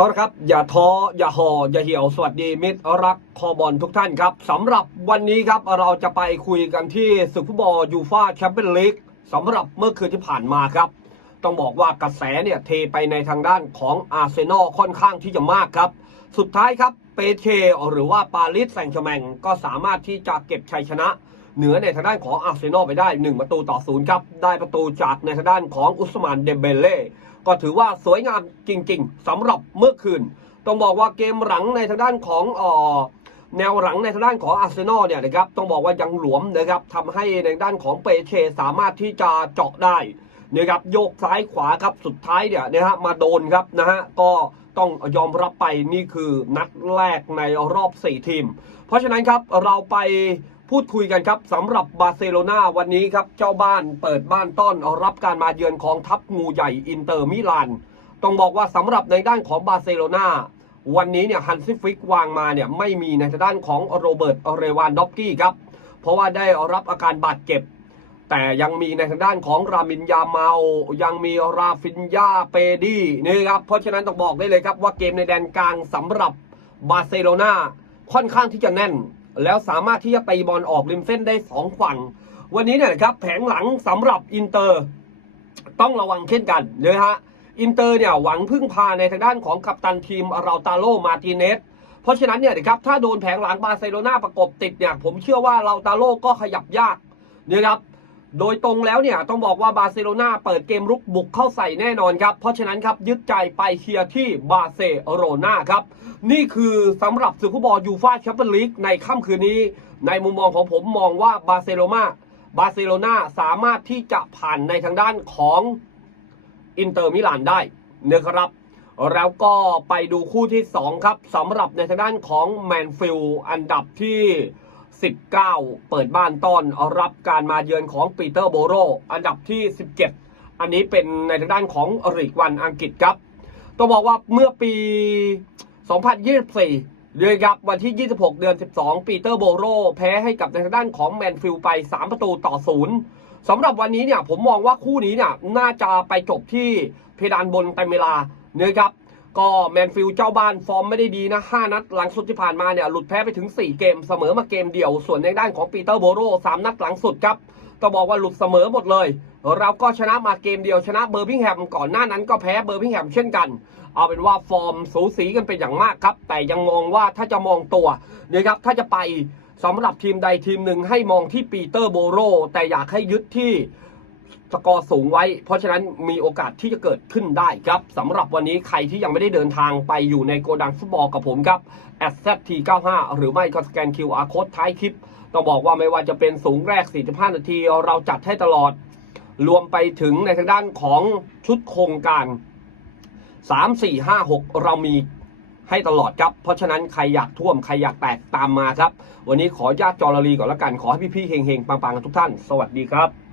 เอาละครับ อย่าท้ออย่าห่ออย่าเหี่ยวสวัสดีมิตรรักคอบอลทุกท่านครับสำหรับวันนี้ครับเราจะไปคุยกันที่ศึกฟุตบอลยูฟ่าแชมเปี้ยนลีกสำหรับเมื่อคืนที่ผ่านมาครับ ต้องบอกว่ากระแสเนี่ยเทไปในทางด้านของอาร์เซนอลค่อนข้างที่จะมากครับ สุดท้ายครับเปเชหรือว่าปารีสแซงต์แชร์แมงก็สามารถที่จะเก็บชัยชนะ เหนือในทางด้านของอาร์เซนอลไปได้ 1 ประตูต่อศูนย์ครับได้ประตูจากในทางด้านของอุสมานเดมเบเล่ ก็ถือว่าสวยงามจริง ๆสำหรับเมื่อคืน ต้องบอกว่าเกมหลังในทางด้านของออแนวหลังในทางด้านของอาร์เซนอลเนี่ยนะครับต้องบอกว่ายังหลวมนะครับทำให้ในด้านของเปเชสามารถที่จะเจาะได้นะครับโยกซ้ายขวาครับสุดท้ายเนี่ยนะฮะมาโดนครับนะฮะก็ต้องยอมรับไปนี่คือนัดแรกในรอบ 4 ทีม เพราะฉะนั้นครับเราไป พูดคุยกันครับสำหรับบาร์เซโลนาวันนี้ครับเจ้าบ้านเปิดบ้านต้อนรับการมาเยือนของทัพงูใหญ่อินเตอร์มิลานต้องบอกว่าสำหรับในด้านของบาร์เซโลนาวันนี้เนี่ยฮันซิฟิกวางมาเนี่ยไม่มีในทางด้านของโรเบิร์ตเรวานด็อกกี้ครับเพราะว่าได้รับอาการบาดเจ็บ แต่ยังมีในทางด้านของรามินยาเมา ยังมีราฟินยาเปดีนี่ครับเพราะฉะนั้นต้องบอกได้เลยครับว่าเกมในแดนกลางสำหรับบาร์เซโลนาค่อนข้างที่จะแน่น แล้วสามารถที่จะตีบอลออกริมเส้นได้สองฝั่ง วันนี้เนี่ยครับแผงหลังสำหรับอินเตอร์ต้องระวังเช่นกันเลยฮะอินเตอร์เนี่ยหวังพึ่งพาในทางด้านของกัปตันทีมเราตาโลมาติเนสเพราะฉะนั้นเนี่ยนะครับถ้าโดนแผงหลังบาร์เซโลนาประกบติดเนี่ยผมเชื่อว่าเราตาโลก็ขยับยากนะครับ โดยตรงแล้วเนี่ยต้องบอกว่าบาร์เซโลนาเปิดเกมรุกบุกเข้าใส่แน่นอนครับ เพราะฉะนั้นครับยึดใจไปเชียร์ที่บาร์เซโลนาครับ นี่คือสำหรับศึกฟุตบอลยูฟ่าแชมเปี้ยนลีกในค่ำคืนนี้ ในมุมมองของผมมองว่าบาร์เซโลนาบาร์เซโลนาสามารถที่จะผ่านในทางด้านของอินเตอร์มิลานได้นะครับ แล้วก็ไปดูคู่ที่ 2 ครับสำหรับในทางด้านของแมนฟิลอันดับที่ 19 เปิดบ้านต้อนรับการมาเยือนของปีเตอร์โบโร อันดับที่ 17 อันนี้เป็นในทางด้านของรีกวันอังกฤษครับ ต้องบอกว่าเมื่อปี 2024เลยครับวันที่ 26 เดือน 12 ปีเตอร์โบโร แพ้ให้กับในทางด้านของแมนฟิลไป 3 ประตูต่อศูนย์สำหรับวันนี้เนี่ยผมมองว่าคู่นี้เนี่ยน่าจะไปจบที่เพดานบนเต็มเวลาเนะครับ ก็แมนฟิลเจ้าบ้านฟอร์มไม่ได้ดีนะ 5 นัดหลังสุดที่ผ่านมาเนี่ย หลุดแพ้ไปถึง 4 เกม เสมอมาเกมเดียว ส่วนในด้านของปีเตอร์โบโร3นัดหลังสุดครับต้องบอกว่าหลุดเสมอหมดเลย เราก็ชนะมาเกมเดียวชนะเบอร์มิงแฮมก่อนหน้านั้นก็แพ้เบอร์มิงแฮมเช่นกัน เอาเป็นว่าฟอร์มสูสีกันเป็นอย่างมากครับ แต่ยังมองว่าถ้าจะมองตัวนะครับถ้าจะไปสำหรับทีมใดทีมหนึ่งให้มองที่ปีเตอร์โบโรแต่อยากให้ยึดที่ สกอร์สูงไว้ เพราะฉะนั้นมีโอกาสที่จะเกิดขึ้นได้ครับสำหรับวันนี้ใครที่ยังไม่ได้เดินทางไปอยู่ในโกดังฟุตบอลกับผมครับ @zt95 หรือไม่ก็สแกน QR code ท้ายคลิป ต้องบอกว่าไม่ว่าจะเป็นสูงแรก 45 นาที เราจัดให้ตลอด รวมไปถึงในทางด้านของชุดโครงการ 3 4 5 6 เรามีให้ตลอดครับ เพราะฉะนั้นใครอยากท่วม ใครอยากแตกตามมาครับ วันนี้ขอญาตจอรลีก่อนละกัน ขอให้พี่ๆเฮงๆปังๆกันทุกท่าน สวัสดีครับ